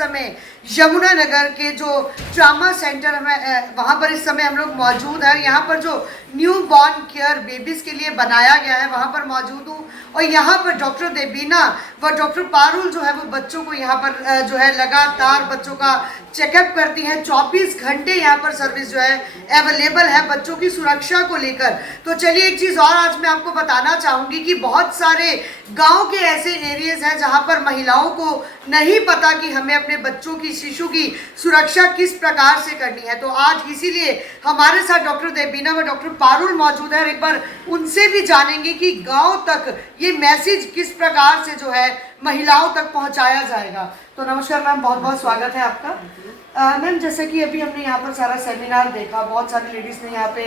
समय यमुनानगर के जो ट्रामा सेंटर है वहाँ पर इस समय हम लोग मौजूद हैं। यहाँ पर जो न्यू बॉर्न केयर बेबीज़ के लिए बनाया गया है वहाँ पर मौजूद हूँ और यहाँ पर डॉक्टर देबीना व डॉक्टर पारुल जो है वो बच्चों को यहाँ पर जो है लगातार बच्चों का चेकअप करती हैं। 24 घंटे यहाँ पर सर्विस जो है अवेलेबल है बच्चों की सुरक्षा को लेकर। तो चलिए एक चीज़ और आज मैं आपको बताना चाहूँगी कि बहुत सारे गांव के ऐसे एरियाज हैं जहाँ पर महिलाओं को नहीं पता कि हमें अपने बच्चों की शिशु की सुरक्षा किस प्रकार से करनी है। तो आज इसीलिए हमारे साथ डॉक्टर देबीना व डॉक्टर पारुल मौजूद है और एक बार उनसे भी जानेंगे कि गांव तक ये मैसेज किस प्रकार से जो है महिलाओं तक पहुंचाया जाएगा। तो नमस्कार मैम, बहुत बहुत स्वागत है आपका। मैम जैसे कि अभी हमने यहाँ पर सारा सेमिनार देखा, बहुत सारी लेडीज़ ने यहाँ पे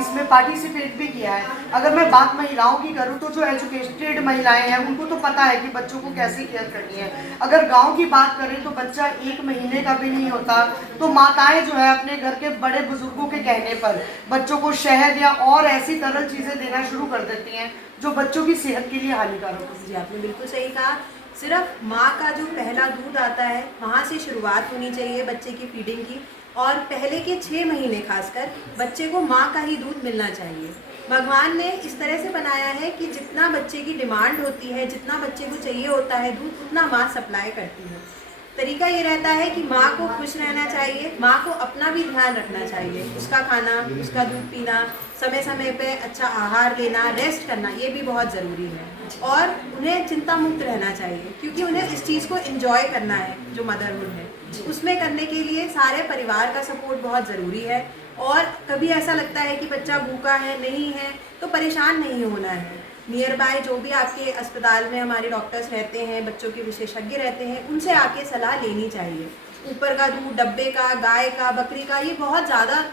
इसमें पार्टिसिपेट भी किया है। अगर मैं बात महिलाओं की करूँ तो जो एजुकेटेड महिलाएं हैं उनको तो पता है कि बच्चों को कैसे केयर करनी है। अगर गांव की बात करें तो बच्चा 1 महीने का भी नहीं होता तो माताएं जो है अपने घर के बड़े बुजुर्गों के कहने पर बच्चों को शहद या और ऐसी तरल चीज़ें देना शुरू कर देती हैं जो बच्चों की सेहत के लिए हानिकारक होती है। जी आपने बिल्कुल सही कहा। सिर्फ माँ का जो पहला दूध आता है वहाँ से शुरुआत होनी चाहिए बच्चे की फीडिंग की, और पहले के 6 महीने खासकर बच्चे को माँ का ही दूध मिलना चाहिए। भगवान ने इस तरह से बनाया है कि जितना बच्चे की डिमांड होती है, जितना बच्चे को चाहिए होता है दूध, उतना माँ सप्लाई करती है। तरीका ये रहता है कि माँ को खुश रहना चाहिए, माँ को अपना भी ध्यान रखना चाहिए, उसका खाना, उसका दूध पीना, समय समय पे अच्छा आहार लेना, रेस्ट करना, ये भी बहुत ज़रूरी है। और उन्हें चिंता मुक्त रहना चाहिए क्योंकि उन्हें इस चीज़ को एंजॉय करना है जो मदरहुड है, उसमें करने के लिए सारे परिवार का सपोर्ट बहुत ज़रूरी है। और कभी ऐसा लगता है कि बच्चा भूखा है, नहीं है, तो परेशान नहीं होना है। नियर बाय जो भी आपके अस्पताल में हमारे डॉक्टर्स रहते हैं, बच्चों के विशेषज्ञ रहते हैं, उनसे आके सलाह लेनी चाहिए। ऊपर का दूध डब्बे का, गाय का, बकरी का, ये बहुत ज़्यादा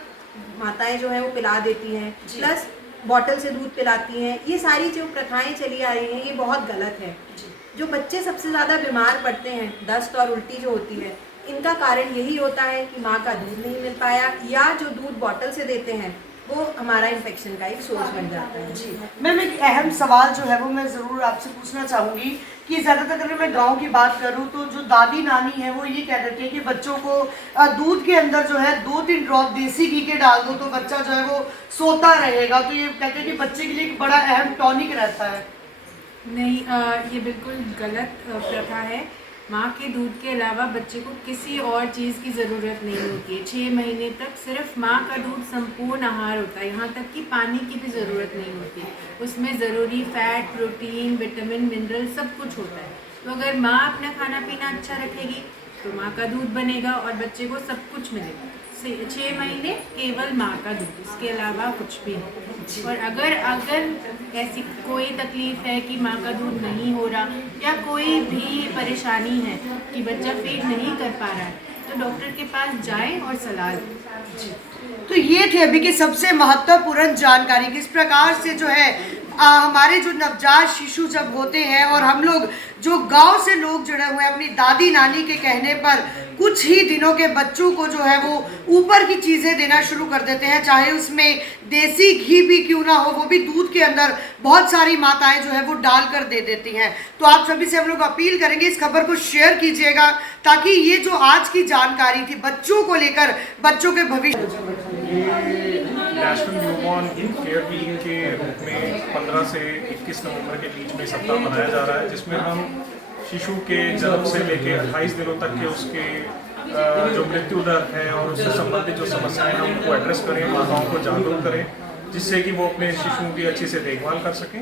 माताएं जो हैं वो पिला देती हैं, प्लस बॉटल से दूध पिलाती हैं। ये सारी जो प्रथाएं चली आ रही हैं ये बहुत गलत है। जो बच्चे सबसे ज़्यादा बीमार पड़ते हैं, दस्त और उल्टी जो होती है, इनका कारण यही होता है कि माँ का दूध नहीं मिल पाया, या जो दूध बॉटल से देते हैं वो हमारा इन्फेक्शन का एक सोर्स बन जाता है। जी मैम, एक अहम सवाल जो है वो मैं ज़रूर आपसे पूछना चाहूँगी कि ज़्यादातर अगर मैं गांव की बात करूँ तो जो दादी नानी है वो ये कह देती है कि बच्चों को दूध के अंदर जो है 2-3 ड्रॉप देसी घी के डाल दो तो बच्चा जो है वो सोता रहेगा। तो ये कहते हैं कि बच्चे के लिए एक बड़ा अहम टॉनिक रहता है। नहीं, ये बिल्कुल गलत प्रथा है। माँ के दूध के अलावा बच्चे को किसी और चीज़ की ज़रूरत नहीं होती है। 6 महीने तक सिर्फ माँ का दूध संपूर्ण आहार होता है, यहाँ तक कि पानी की भी ज़रूरत नहीं होती। उसमें ज़रूरी फैट, प्रोटीन, विटामिन, मिनरल सब कुछ होता है। तो अगर माँ अपना खाना पीना अच्छा रखेगी तो माँ का दूध बनेगा और बच्चे को सब कुछ मिलेगा। 6 महीने केवल माँ का दूध, इसके अलावा कुछ भी नहीं। और अगर ऐसी कोई तकलीफ़ है कि माँ का दूध नहीं हो रहा या कोई भी परेशानी है कि बच्चा फीड नहीं कर पा रहा है तो डॉक्टर के पास जाएं और सलाह लें। तो ये थी अभी की सबसे महत्वपूर्ण जानकारी, किस प्रकार से जो है हमारे जो नवजात शिशु जब होते हैं और हम लोग जो गांव से लोग जुड़े हुए हैं अपनी दादी नानी के कहने पर कुछ ही दिनों के बच्चों को जो है वो ऊपर की चीज़ें देना शुरू कर देते हैं, चाहे उसमें देसी घी भी क्यों ना हो, वो भी दूध के अंदर बहुत सारी माताएं जो है वो डाल कर दे देती हैं। तो आप सभी से हम लोग अपील करेंगे इस खबर को शेयर कीजिएगा ताकि ये जो आज की जानकारी थी बच्चों को लेकर, बच्चों के भविष्य। नेशनल न्यूबॉर्न केयर वीक के रूप में 15 से 21 नवंबर के बीच में सप्ताह मनाया जा रहा है, जिसमें हम शिशु के जन्म से लेकर 28 दिनों तक के उसके जो मृत्यु दर है और उससे संबंधित जो समस्याएं हैं उनको एड्रेस करें, माताओं को जागरूक करें, जिससे कि वो अपने शिशुओं की अच्छी से देखभाल कर सकें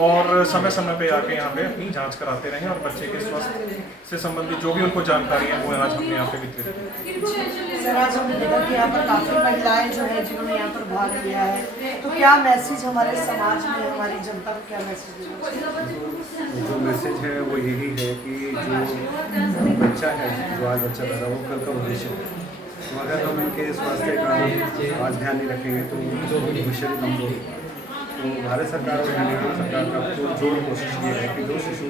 और समय समय पे आके यहाँ पे अपनी जांच कराते रहें और बच्चे के स्वास्थ्य से संबंधित जो भी उनको जानकारी है वो आज हमने यहाँ पे वितरित की। सर आज हमने देखा कि यहाँ पर काफ़ी महिलाएं जो है जिन्होंने यहाँ पर भाग लिया है, तो क्या मैसेज हमारे समाज में, हमारी जनता को क्या मैसेज देना? जो मैसेज है वो यही है कि जो बच्चा है, जो आज बच्चा पैदा वो कल का भविष्य है। तो अगर हम उनके स्वास्थ्य का आज ध्यान नहीं रखेंगे तो भविष्य भी कमजोर होगा। तो भारत सरकार और हरियाणा सरकार का जोड़ कोशिश ये है कि जो शिशु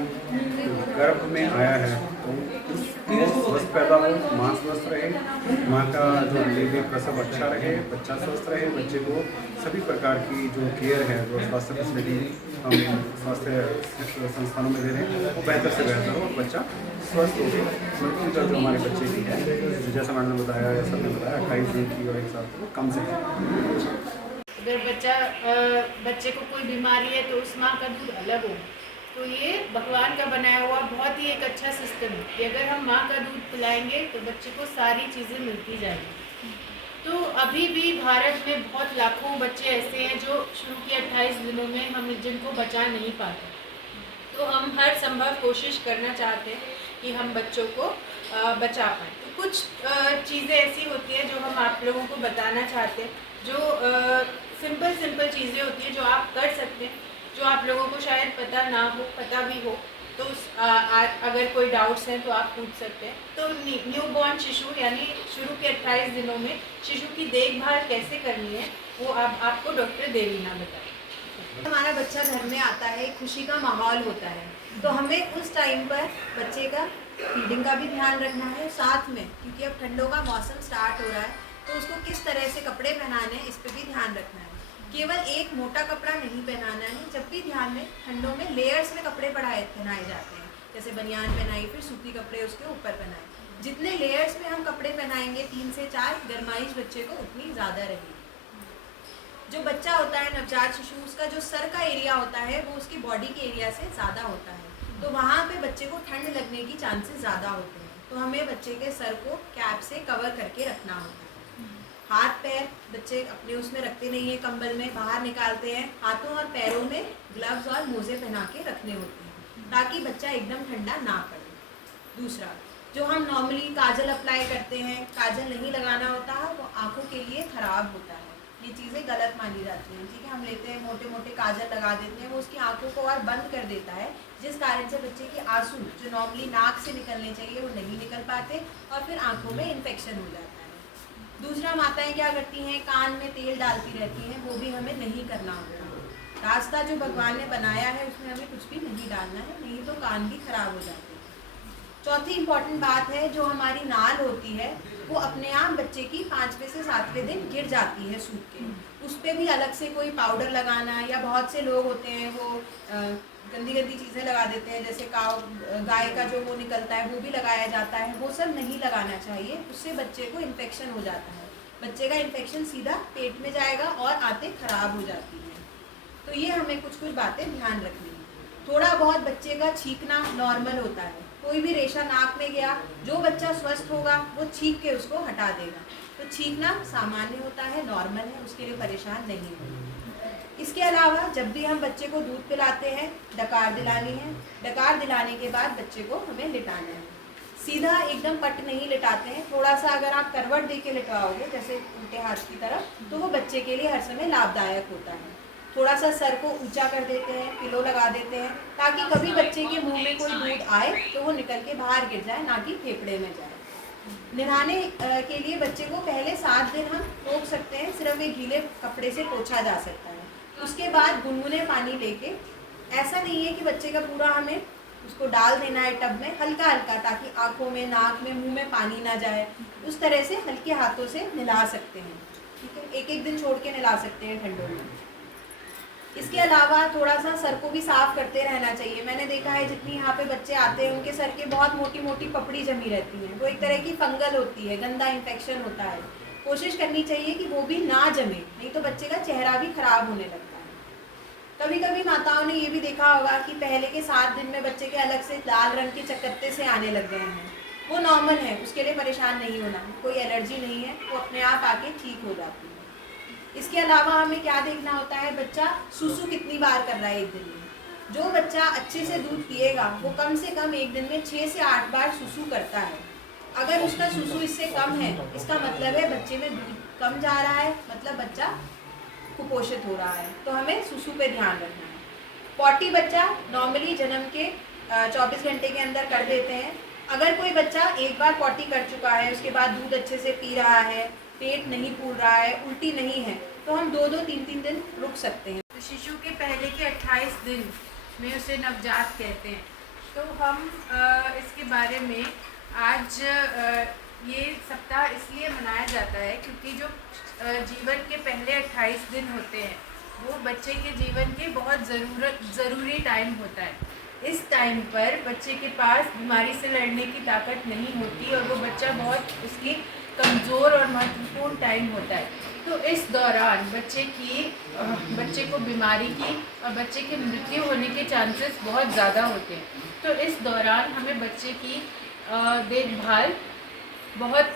गर्भ में आया है तो उसको स्वस्थ पैदा हो, माँ स्वस्थ रहे, माँ का जो डिलीवरी प्रसव अच्छा रहे, बच्चा स्वस्थ रहे, बच्चे को सभी प्रकार की जो केयर है, जो स्वास्थ्य फैसिलिटी हम स्वास्थ्य संस्थानों में दे रहे हैं वो बेहतर से बेहतर हो और बच्चा स्वस्थ हो गया। मृत्यु जो हमारे बच्चे की है, जैसा मैंने बताया या सर ने बताया 28 दिन की और 1 साल की कम से कम। अगर बच्चे को कोई बीमारी है तो उस माँ का दूध अलग हो, तो ये भगवान का बनाया हुआ बहुत ही एक अच्छा सिस्टम है कि अगर हम माँ का दूध पिलाएंगे तो बच्चे को सारी चीज़ें मिलती जाएंगी। तो अभी भी भारत में बहुत लाखों बच्चे ऐसे हैं जो शुरू के 28 दिनों में हम जिनको बचा नहीं पाते। तो हम हर संभव कोशिश करना चाहते हैं कि हम बच्चों को बचा पाएँ। तो कुछ चीज़ें ऐसी होती हैं जो हम आप लोगों को बताना चाहते हैं, जो सिंपल चीज़ें होती हैं जो आप कर सकते हैं, जो आप लोगों को शायद पता ना हो, पता भी हो तो अगर कोई डाउट्स हैं तो आप पूछ सकते हैं। तो न्यू बॉर्न शिशु यानी शुरू के 28 दिनों में शिशु की देखभाल कैसे करनी है वो आपको डॉक्टर देवीना बताएं। हमारा बच्चा घर में आता है, खुशी का माहौल होता है, तो हमें उस टाइम पर बच्चे का फीडिंग का भी ध्यान रखना है, साथ में क्योंकि अब ठंडों का मौसम स्टार्ट हो रहा है तो उसको किस तरह से कपड़े पहनाने हैं इस पर भी ध्यान रखना है। केवल एक मोटा कपड़ा नहीं पहनाना है, जब भी ध्यान में ठंडों में लेयर्स में कपड़े पहनाए जाते हैं, जैसे बनियान पहनाई फिर सूती कपड़े उसके ऊपर पहनाए। जितने लेयर्स में हम कपड़े पहनाएंगे 3 से 4 गरमाइश बच्चे को उतनी ज़्यादा रहेगी। जो बच्चा होता है नवजात शिशु, उसका जो सर का एरिया होता है वो उसकी बॉडी के एरिया से ज़्यादा होता है, तो वहाँ पे बच्चे को ठंड लगने की चांसेस ज़्यादा होते हैं। तो हमें बच्चे के सर को कैप से कवर करके रखना होता है। हाथ पैर बच्चे अपने उसमें रखते नहीं है, कंबल में बाहर निकालते हैं। हाथों और पैरों में ग्लव्स और मोजे पहना के रखने होते हैं ताकि बच्चा एकदम ठंडा ना पड़े। दूसरा, जो हम नॉर्मली काजल अप्लाई करते हैं, काजल नहीं लगाना होता है, वो आँखों के लिए ख़राब होता है। ये चीज़ें गलत मानी जाती हैं, ठीक है। हम लेते हैं मोटे मोटे काजल लगा देते हैं, वो उसकी आँखों को और बंद कर देता है, जिस कारण से बच्चे के आंसू जो नॉर्मली नाक से निकलने चाहिए वो नहीं निकल पाते और फिर आँखों में इन्फेक्शन हो जाता है। दूसरा, माताएं क्या करती हैं, कान में तेल डालती रहती हैं, वो भी हमें नहीं करना होता। रास्ता जो भगवान ने बनाया है उसमें हमें कुछ भी नहीं डालना है, नहीं तो कान भी खराब हो जाते हैं। चौथी इंपॉर्टेंट बात है, जो हमारी नाल होती है वो अपने आप बच्चे की 5वें से 7वें दिन गिर जाती है सूख के। उस पर भी अलग से कोई पाउडर लगाना, या बहुत से लोग होते हैं वो गंदी चीज़ें लगा देते हैं, जैसे गाय का जो वो निकलता है वो भी लगाया जाता है, वो सब नहीं लगाना चाहिए। उससे बच्चे को इन्फेक्शन हो जाता है, बच्चे का इन्फेक्शन सीधा पेट में जाएगा और आंतें खराब हो जाती हैं। तो ये हमें कुछ बातें ध्यान रखनी है। थोड़ा बहुत बच्चे का छींकना नॉर्मल होता है, कोई भी रेशा नाक में गया, जो बच्चा स्वस्थ होगा वो छींक के उसको हटा देगा। तो छींकना सामान्य होता है, नॉर्मल है, उसके लिए परेशान नहीं हो। इसके अलावा जब भी हम बच्चे को दूध पिलाते हैं डकार दिलानी है। डकार दिलाने के बाद बच्चे को हमें लिटाना है। सीधा एकदम पट नहीं लिटाते हैं, थोड़ा सा अगर आप करवट दे के लिटवाओगे जैसे उल्टे हाथ की तरफ, तो वो बच्चे के लिए हर समय लाभदायक होता है। थोड़ा सा सर को ऊंचा कर देते हैं, पिलो लगा देते हैं, ताकि कभी बच्चे के मुंह में कोई दूध आए तो वो निकल के बाहर गिर जाए, ना कि फेफड़े में जाए। नहलाने के लिए बच्चे को पहले 7 दिन हम रोक सकते हैं, सिर्फ एक गीले कपड़े से पोंछा जा सकता है। उसके बाद गुनगुने पानी लेके, ऐसा नहीं है कि बच्चे का पूरा हमें उसको डाल देना है टब में, हल्का हल्का, ताकि आँखों में, नाक में, मुंह में पानी ना जाए। उस तरह से हल्के हाथों से नहला सकते हैं, ठीक है। एक दिन छोड़ के नहला सकते हैं ठंडों में। इसके अलावा थोड़ा सा सर को भी साफ़ करते रहना चाहिए। मैंने देखा है जितनी यहाँ पे बच्चे आते हैं उनके सर के बहुत मोटी मोटी पपड़ी जमी रहती है, वो एक तरह की फंगल होती है, गंदा इन्फेक्शन होता है। कोशिश करनी चाहिए कि वो भी ना जमे, नहीं तो बच्चे का चेहरा भी खराब होने लगता है। कभी कभी माताओं ने ये भी देखा होगा कि पहले के 7 दिन में बच्चे के अलग से लाल रंग के चकत्ते से आने लग गए हैं। वो नॉर्मल है, उसके लिए परेशान नहीं होना, कोई एलर्जी नहीं है, वो अपने आप आके ठीक हो जाती है। इसके अलावा हमें क्या देखना होता है, बच्चा सुसु कितनी बार कर रहा है एक दिन में। जो बच्चा अच्छे से दूध पिएगा वो कम से कम एक दिन में 6 से 8 बार सुसु करता है। अगर उसका सुसु इससे कम है, इसका मतलब है बच्चे में दूध कम जा रहा है, मतलब बच्चा कुपोषित हो रहा है। तो हमें सुसु पे ध्यान रखना है। पॉटी बच्चा नॉर्मली जन्म के 24 घंटे के अंदर कर देते हैं। अगर कोई बच्चा एक बार पॉटी कर चुका है, उसके बाद दूध अच्छे से पी रहा है, पेट नहीं फूल रहा है, उल्टी नहीं है, तो हम 2-2, 3-3 दिन रुक सकते हैं। तो शिशु के पहले के 28 दिन में उसे नवजात कहते हैं। तो हम इसके बारे में आज ये सप्ताह इसलिए मनाया जाता है क्योंकि जो जीवन के पहले 28 दिन होते हैं वो बच्चे के जीवन के बहुत ज़रूरी टाइम होता है। इस टाइम पर बच्चे के पास बीमारी से लड़ने की ताकत नहीं होती और वो बच्चा बहुत उसकी कमज़ोर और महत्वपूर्ण टाइम होता है। तो इस दौरान बच्चे को बीमारी की और बच्चे की मृत्यु होने के चांसेस बहुत ज़्यादा होते हैं। तो इस दौरान हमें बच्चे की देखभाल बहुत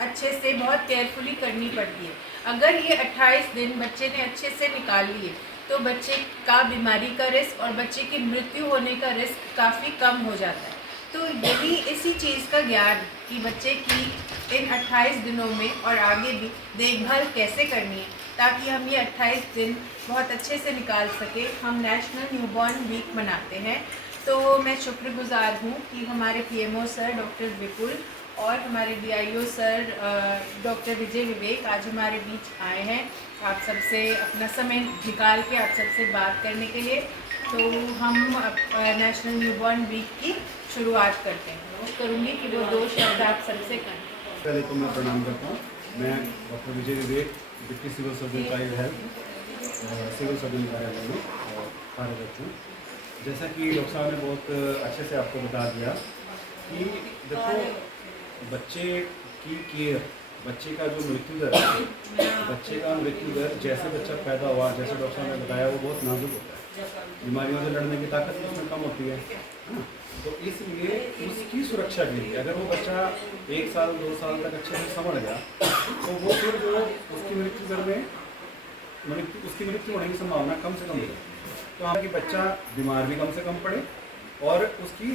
अच्छे से बहुत केयरफुली करनी पड़ती है। अगर ये 28 दिन बच्चे ने अच्छे से निकाल लिए तो बच्चे का बीमारी का रिस्क और बच्चे की मृत्यु होने का रिस्क काफ़ी कम हो जाता है। तो यही इसी चीज़ का ज्ञान कि बच्चे की इन 28 दिनों में और आगे भी देखभाल कैसे करनी है ताकि हम ये 28 दिन बहुत अच्छे से निकाल सके, हम नेशनल न्यूबॉर्न वीक मनाते हैं। तो मैं शुक्रगुजार हूँ कि हमारे पीएमओ सर डॉक्टर विपुल और हमारे डीआईओ सर डॉक्टर विजय विवेक आज हमारे बीच आए हैं आप सबसे अपना समय निकाल के आप सबसे बात करने के लिए। तो हम नेशनल न्यूबॉर्न वीक की शुरुआत करते हैं। मैं करूँगी कि वो 2 शब्द आप सबसे कहें। पहले तो मैं प्रणाम करता हूँ। मैं doctor Vijay Vivek, deputy civil surgeon child health, civil surgeon कार्यालय में कार्यरत हूँ। जैसा कि डॉक्टर साहब ने बहुत अच्छे से आपको बता दिया कि देखो बच्चे की केयर, बच्चे का जो मृत्यु दर है, बच्चे का मृत्यु दर जैसे बच्चा पैदा हुआ, जैसे डॉक्टर साहब ने बताया, वो बहुत नाजुक होता है, बीमारियों से लड़ने की ताकत भी उसमें कम होती है ना। तो इसलिए उसकी सुरक्षा के लिए अगर वो बच्चा 1 साल 2 साल तक अच्छे से समझ गया तो वो फिर जो उसकी मृत्यु दर में उसकी मृत्यु होने की संभावना कम से कम हो जाती है। तो हालांकि बच्चा बीमार भी कम से कम पड़े और उसकी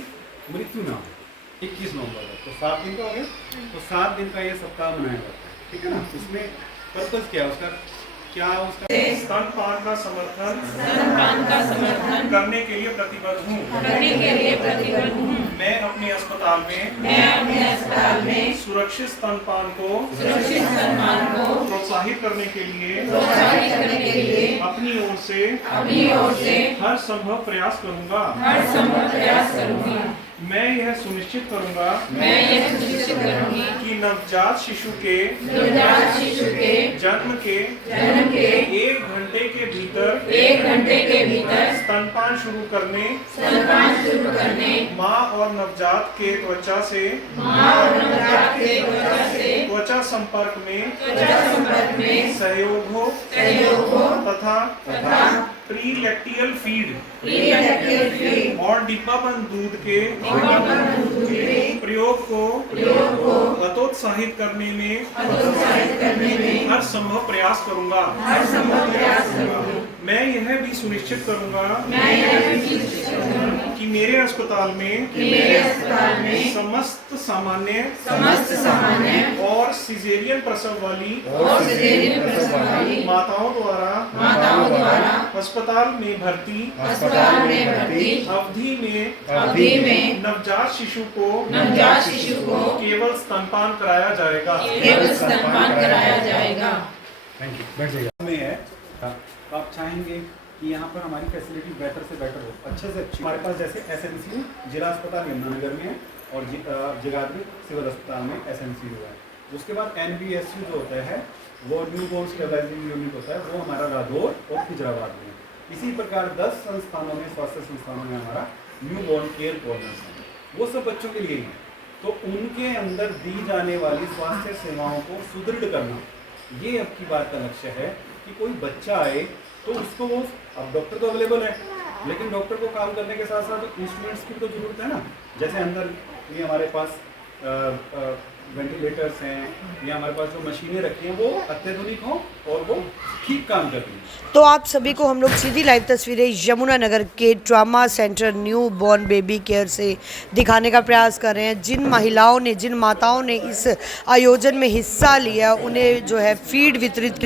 मृत्यु ना हो। 21 नवंबर तक तो 7 दिन का हो गया। तो 7 दिन का ये सप्ताह मनाया जाता है, ठीक है ना। इसमें पर्पज क्या है उसका, स्तनपान का समर्थन करने के लिए प्रतिबद्ध हूँ। मैं अपने अस्पताल में सुरक्षित स्तनपान को प्रोत्साहित करने के लिए अपनी ओर से हर संभव प्रयास करूँगा। मैं यह सुनिश्चित करूँगा कि नवजात शिशु के जन्म के 1 घंटे के भीतर स्तनपान शुरू करने माँ और नवजात के त्वचा संपर्क में सहयोग हो तथा प्रीलैक्टियल फीड और डिब्बाबंद दूध के प्रयोग को हतोत्साहित करने में हर संभव प्रयास करूंगा। मैं यह भी सुनिश्चित करूंगा कि मेरे अस्पताल में समस्त सामान्य और सिजेरियन प्रसव वाली माताओं द्वारा अस्पताल में भर्ती अवधि में नवजात शिशु को केवल स्तनपान कराया जाएगा। Thank you. बैठ जाइए। में है तो आप चाहेंगे कि यहाँ पर हमारी फैसिलिटी बेहतर से बेटर हो, अच्छे से अच्छी। हमारे पास जैसे SNCU जिला अस्पताल यमुनानगर में है और जगाधरी सिविल अस्पताल में SNCU है। उसके बाद NBSU जो होता है वो न्यूबॉर्न स्टेबलाइजिंग यूनिट होता है, वो हमारा रादौर और खिजराबाद में है। इसी प्रकार 10 संस्थानों में, स्वास्थ्य संस्थानों में हमारा न्यूबॉर्न केयर कॉर्नर्स है, वो सब बच्चों के लिए ही है। तो उनके अंदर दी जाने वाली स्वास्थ्य सेवाओं को सुदृढ़ करना, ये अब की बात का लक्ष्य है कि कोई बच्चा आए तो उसको वो, अब डॉक्टर तो अवेलेबल है लेकिन डॉक्टर को काम करने के साथ साथ इंस्ट्रूमेंट्स की तो जरूरत है ना। जैसे अंदर ये हमारे पास वेंटिलेटर्स हैं या हमारे पास जो मशीनें रखी हैं वो अत्याधुनिक हों और वो ठीक काम करती हैं। तो आप सभी को हम लोग सीधी लाइव तस्वीरें यमुनानगर के trauma centre new born baby care से दिखाने का प्रयास कर रहे हैं। जिन महिलाओं ने, जिन माताओं ने इस आयोजन में हिस्सा लिया उन्हें जो है फीड वितरित